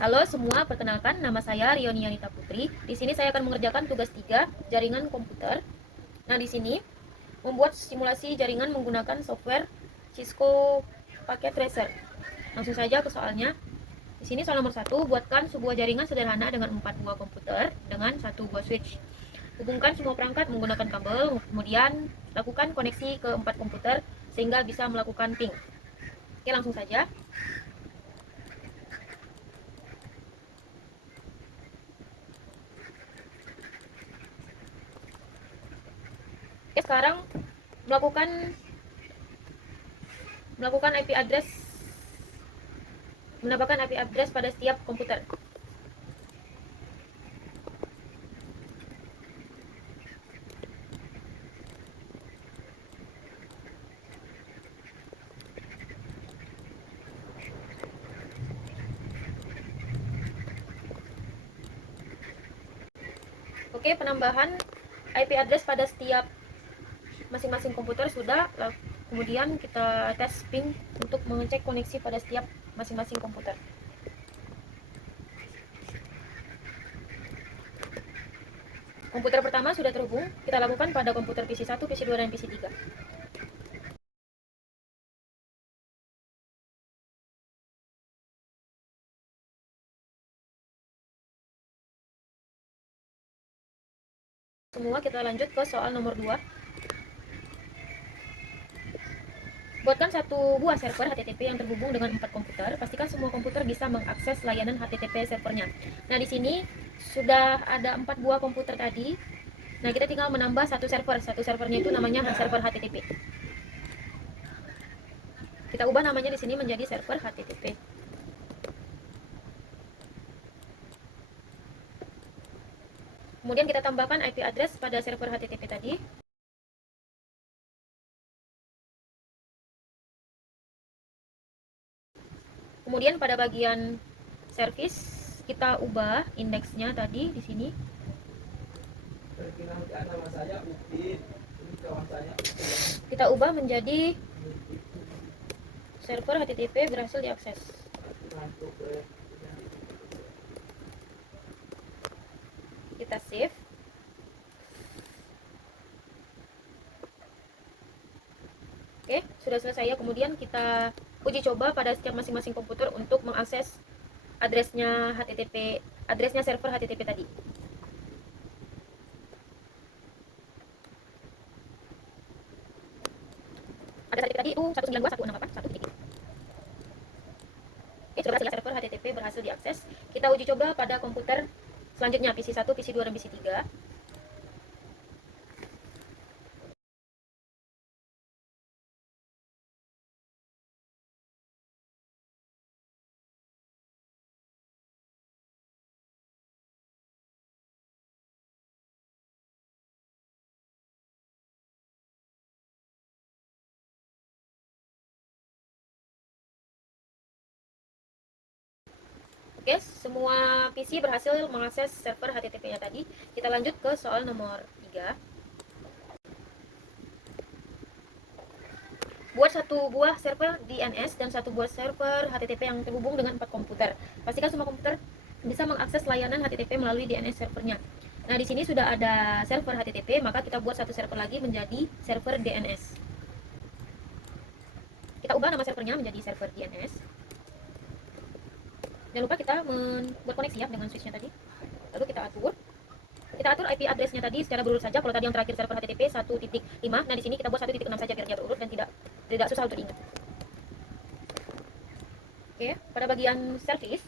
Halo semua, perkenalkan nama saya Rioni Yanita Putri. Di sini saya akan mengerjakan tugas 3, jaringan komputer. Nah, di sini membuat simulasi jaringan menggunakan software Cisco Packet Tracer. Langsung saja ke soalnya. Di sini soal nomor 1, buatkan sebuah jaringan sederhana dengan 4 buah komputer dengan 1 buah switch. Hubungkan semua perangkat menggunakan kabel, kemudian lakukan koneksi ke 4 komputer sehingga bisa melakukan ping. Oke, langsung saja. Oke, sekarang melakukan IP address, menambahkan IP address pada setiap komputer. Oke, penambahan IP address pada setiap masing-masing komputer sudah. Kemudian kita tes ping untuk mengecek koneksi pada setiap masing-masing komputer. Komputer pertama sudah terhubung, kita lakukan pada komputer PC1, PC2, dan PC3. Semua kita lanjut ke soal nomor 2. Buatkan satu buah server HTTP yang terhubung dengan 4 komputer. Pastikan semua komputer bisa mengakses layanan HTTP servernya. Nah, di sini sudah ada 4 buah komputer tadi. Nah, kita tinggal menambah satu server. Satu servernya itu namanya server HTTP. Kita ubah namanya di sini menjadi server HTTP. Kemudian kita tambahkan IP address pada server HTTP tadi. Kemudian pada bagian service kita ubah indeksnya tadi di sini. Kita ubah menjadi server HTTP berhasil diakses. Kita save. Oke, sudah selesai ya. Kemudian kita uji coba pada setiap masing-masing komputer untuk mengakses addressnya HTTP, addressnya server HTTP tadi. Address HTTP tadi itu 192.168.1.3. Oke, sudah berhasil ya, server HTTP berhasil diakses. Kita uji coba pada komputer selanjutnya, PC1, PC2, dan PC3. Oke, semua PC berhasil mengakses server HTTP-nya tadi. Kita lanjut ke soal nomor 3. Buat satu buah server DNS dan satu buah server HTTP yang terhubung dengan 4 komputer. Pastikan semua komputer bisa mengakses layanan HTTP melalui DNS servernya. Nah, di sini sudah ada server HTTP, maka kita buat satu server lagi menjadi server DNS. Kita ubah nama servernya menjadi server DNS. Jangan lupa kita membuat koneksi ya dengan switchnya tadi. Lalu kita atur IP address-nya tadi secara berurut saja. Kalau tadi yang terakhir server HTTP 1.5, nah di sini kita buat 1.6 saja biar dia berurut dan tidak susah untuk diingat. Oke, pada bagian service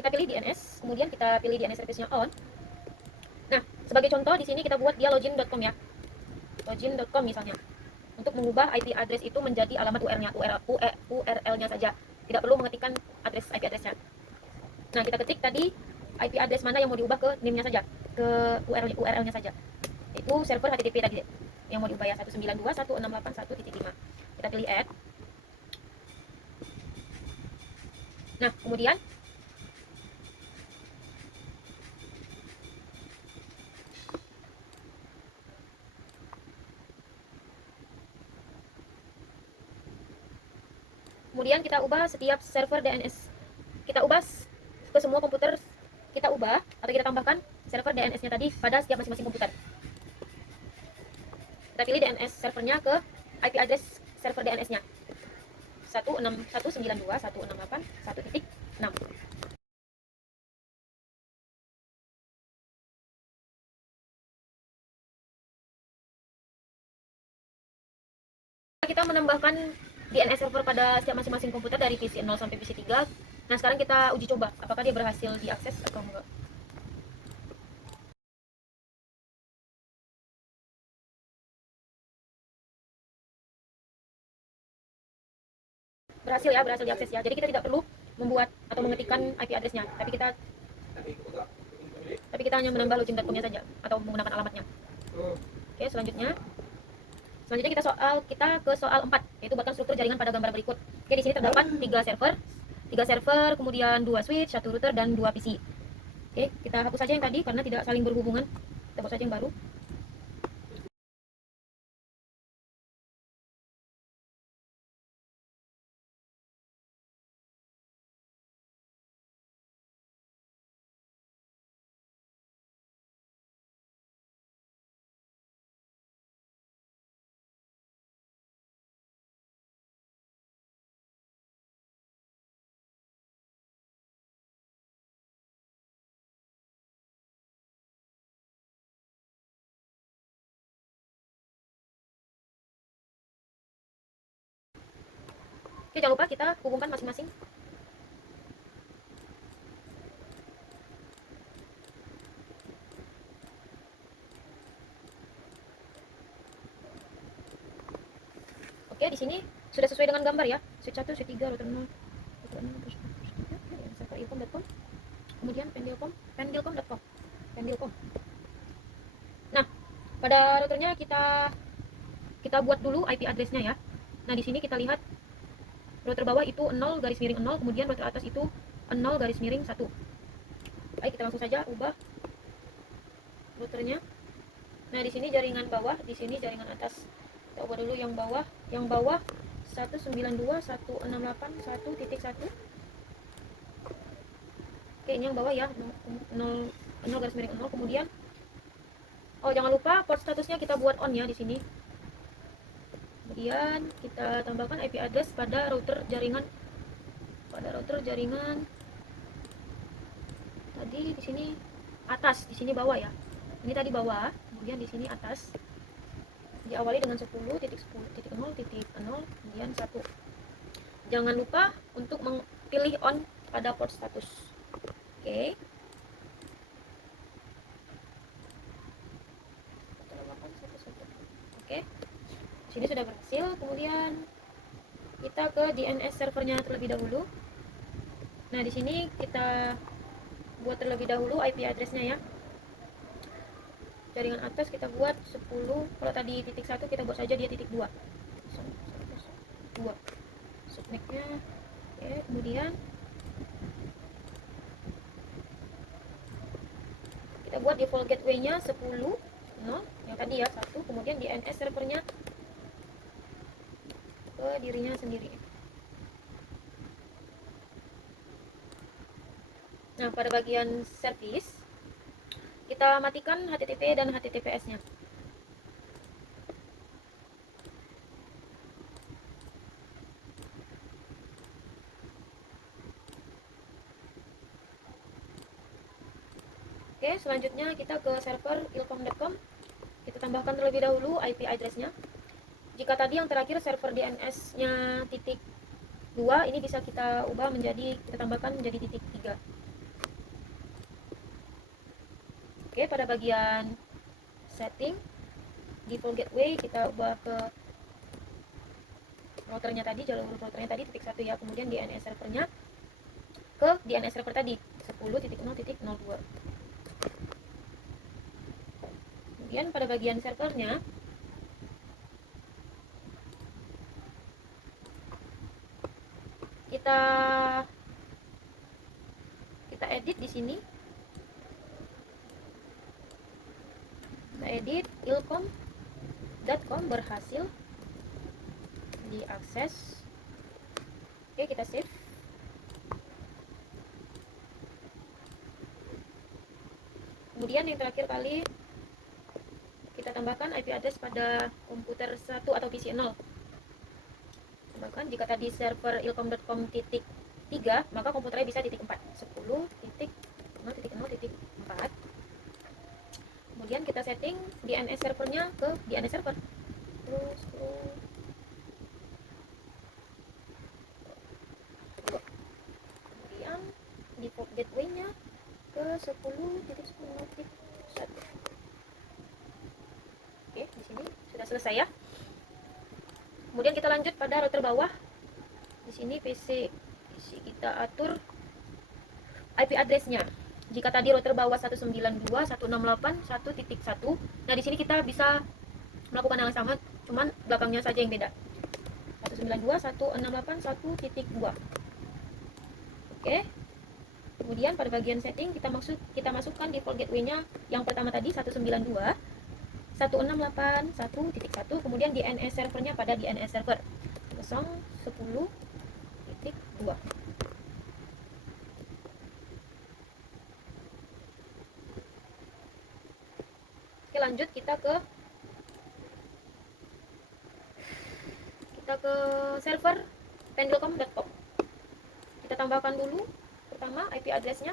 kita pilih DNS, kemudian kita pilih DNS service-nya on. Nah, sebagai contoh di sini kita buat dia login.com ya. Login.com misalnya. Untuk mengubah IP address itu menjadi alamat URL-nya saja. Tidak perlu mengetikkan IP address-nya. Nah, kita ketik tadi IP address mana yang mau diubah ke name-nya saja, ke URL-nya saja. Itu server HTTP tadi yang mau diubah ya, 192.168.1.5. Kita pilih add. Nah, kemudian kita ubah setiap server DNS kita ubah ke semua komputer, kita ubah atau kita tambahkan server DNS-nya tadi pada setiap masing-masing komputer. Kita pilih DNS servernya ke IP address server DNS-nya 192.168.1.6. Kita menambahkan DNS server pada setiap masing-masing komputer dari PC 0 sampai PC 3. Nah, sekarang kita uji coba apakah dia berhasil diakses atau enggak. Berhasil ya, berhasil diakses ya. Jadi kita tidak perlu membuat atau mengetikkan IP address-nya, tapi kita hanya menambah login.com-nya saja atau menggunakan alamatnya. Oke, selanjutnya kita ke soal 4, yaitu buatkan struktur jaringan pada gambar berikut. Oke, di sini terdapat 3 server, kemudian 2 switch, 1 router dan 2 PC. Oke, kita hapus saja yang tadi karena tidak saling berhubungan. Kita buat saja yang baru. Oke, jangan lupa kita hubungkan masing-masing. Oke, di sini sudah sesuai dengan gambar ya. Switch 1, switch 3, router 0, router 6, server ilkom.com, kemudian pendilkom.com. Nah, pada routernya kita buat dulu IP address-nya ya. Nah, di sini kita lihat router bawah itu 0 kemudian router atas itu 0 Baik, kita langsung saja ubah routernya. Nah, di sini jaringan bawah, di sini jaringan atas. Kita ubah dulu yang bawah. Yang bawah 192.168.1.1. Oke, ini yang bawah ya, 0 kemudian jangan lupa port statusnya kita buat on ya di sini. Kemudian kita tambahkan IP address pada router jaringan tadi di sini atas, di sini bawah ya. Ini tadi bawah, kemudian di sini atas. Diawali dengan 10.10.0.0 kemudian 1. Jangan lupa untuk pilih on pada port status. Oke. Oke. Sini sudah berhasil. Kemudian kita ke DNS servernya terlebih dahulu. Nah, di sini kita buat terlebih dahulu IP address-nya ya. Jaringan atas kita buat 10. Kalau tadi titik 1 kita buat saja dia titik 2. Submit-nya. Oke, kemudian kita buat default gateway-nya 10 0 yang tadi ya 1, kemudian DNS servernya ke dirinya sendiri. Nah, pada bagian service kita matikan HTTP dan HTTPS-nya. Oke, selanjutnya kita ke server ilkom.com. Kita tambahkan terlebih dahulu IP address-nya. Jika tadi yang terakhir server DNS-nya titik 2, ini bisa kita ubah menjadi, kita tambahkan menjadi titik 3. Oke, pada bagian setting default gateway kita ubah ke routernya tadi, jalur routernya tadi titik 1 ya, kemudian DNS servernya ke DNS server tadi 10.0.02. Kemudian pada bagian servernya kita edit di sini. Kita edit ilkom.com berhasil diakses. Oke, kita save. Kemudian yang terakhir kali kita tambahkan IP address pada komputer 1 atau PC 0. Tambahkan, jika tadi server ilkom.com titik 3, maka komputernya bisa titik 4, 10.0.0.4. Kemudian kita setting DNS servernya ke DNS server. Terus kemudian default gateway-nya ke 10.10.1. Oke, di sini sudah selesai ya. Kemudian kita lanjut pada router bawah. Di sini PC kita atur IP address-nya. Jika tadi router bawah 192.168.1.1, nah di sini kita bisa melakukan hal yang sama, cuman belakangnya saja yang beda. 192.168.1.2. Oke. Kemudian pada bagian setting kita masukkan default gateway-nya yang pertama tadi 192.168.1.1, kemudian DNS servernya pada DNS server 0.10.2. Oke, lanjut kita ke server pendulcom.com. Kita tambahkan dulu pertama IP address-nya.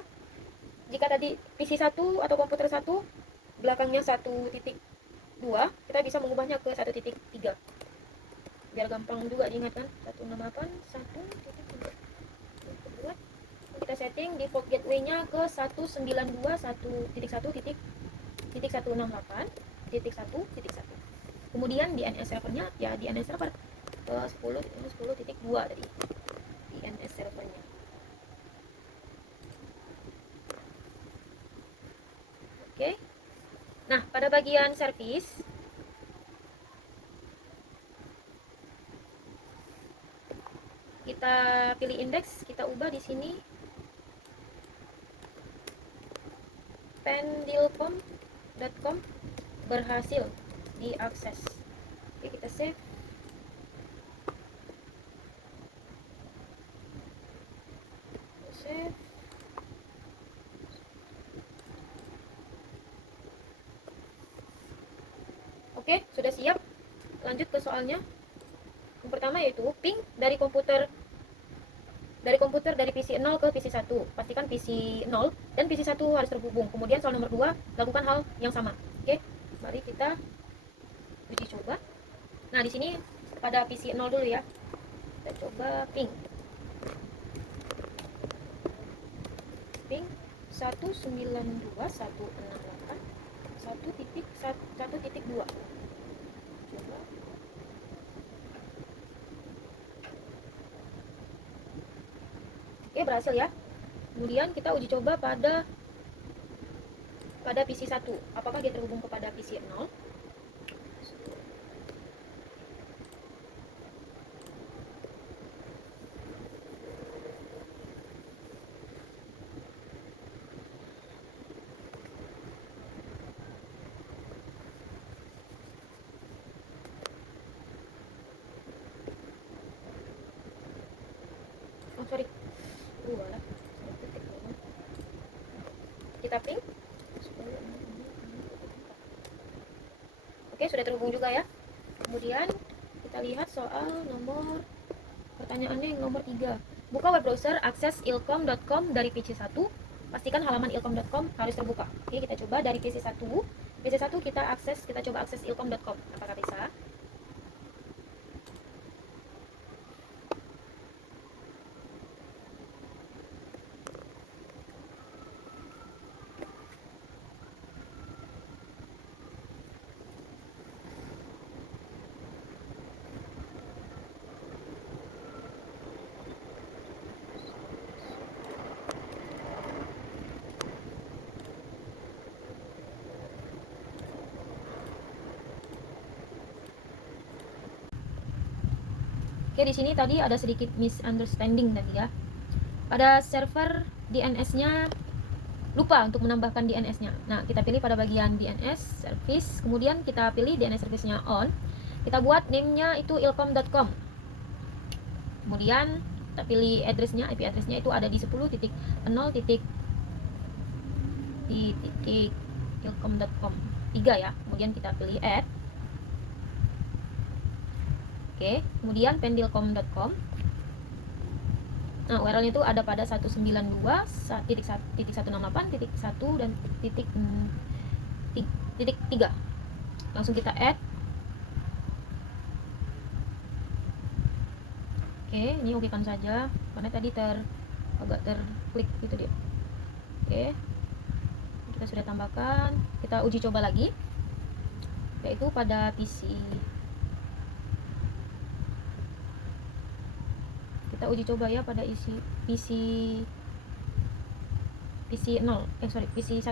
Jika tadi PC 1 atau komputer 1 belakangnya 1.2, kita bisa mengubahnya ke 1.3 biar gampang juga diingatkan. 168.1.3. Kedua, kita setting default gateway-nya ke 192.1.168.1.1. Kemudian DNS servernya ya DNS server ke 10.10.2 tadi. DNS servernya. Oke. Nah, pada bagian service kita pilih indeks, kita ubah di sini pendulcom.com berhasil diakses. Oke, kita save. Save. Oke, sudah siap. Lanjut ke soalnya. Yang pertama yaitu ping dari komputer dari PC 0 ke PC 1. Pastikan PC 0 dan PC 1 harus terhubung. Kemudian soal nomor 2, lakukan hal yang sama. Oke, mari kita uji coba. Nah, di sini pada PC 0 dulu ya. Kita coba ping 192.168.1.1.2. Coba. Oke, berhasil ya. Kemudian kita uji coba pada PC 1. Apakah dia terhubung kepada PC 0? Oh, sorry. Lah. Kita ping. Oke, sudah terhubung juga ya. Kemudian kita lihat soal nomor pertanyaannya yang nomor 3. Buka web browser, akses ilkom.com dari PC 1. Pastikan halaman ilkom.com harus terbuka. Oke, kita coba dari PC 1. PC 1 kita coba akses ilkom.com. Apakah bisa? Oke, di sini tadi ada sedikit misunderstanding tadi ya. Pada server DNS-nya lupa untuk menambahkan DNS-nya. Nah, kita pilih pada bagian DNS service, kemudian kita pilih DNS service-nya on. Kita buat name-nya itu ilkom.com. Kemudian kita pilih address-nya, IP address-nya itu ada di 10.0.0.2. ilkom.com 3 ya. Kemudian kita pilih add. Oke, kemudian pendilkom.com. Nah, URL-nya itu ada pada 192.168.1 dan titik 3. Langsung kita add. Oke, ini okekan saja karena tadi agak terklik gitu dia. Oke, kita sudah tambahkan. Kita uji coba lagi, yaitu pada PC. Kita uji coba ya pada PC 0, PC 1.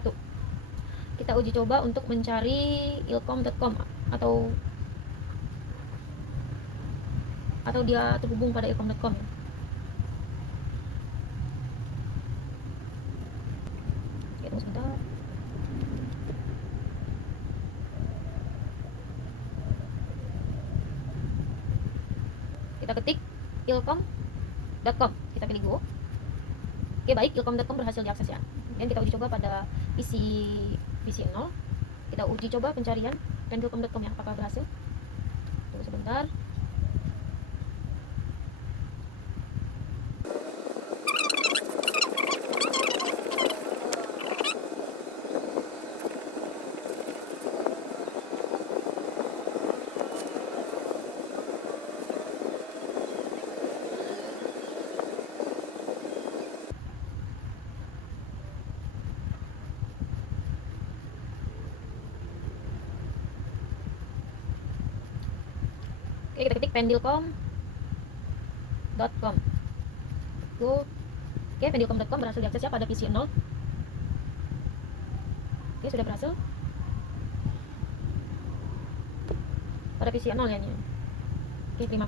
Kita uji coba untuk mencari ilkom.com atau dia terhubung pada ilkom.com ya. Oke, tunggu sebentar. Kita ketik ilkom.com, kita pilih go. Oke, baik, ilkom.com berhasil diakses ya. Dan kita uji coba pada PC 0. Kita uji coba pencarian dan ilkom.com ya, apakah berhasil. Tunggu sebentar. Oke, kita ketik pendilkom.com. Go. Oke, pendilkom.com berhasil diakses ya pada PC 0. Oke, sudah berhasil pada PC 0 ya ini. Oke, terima kasih.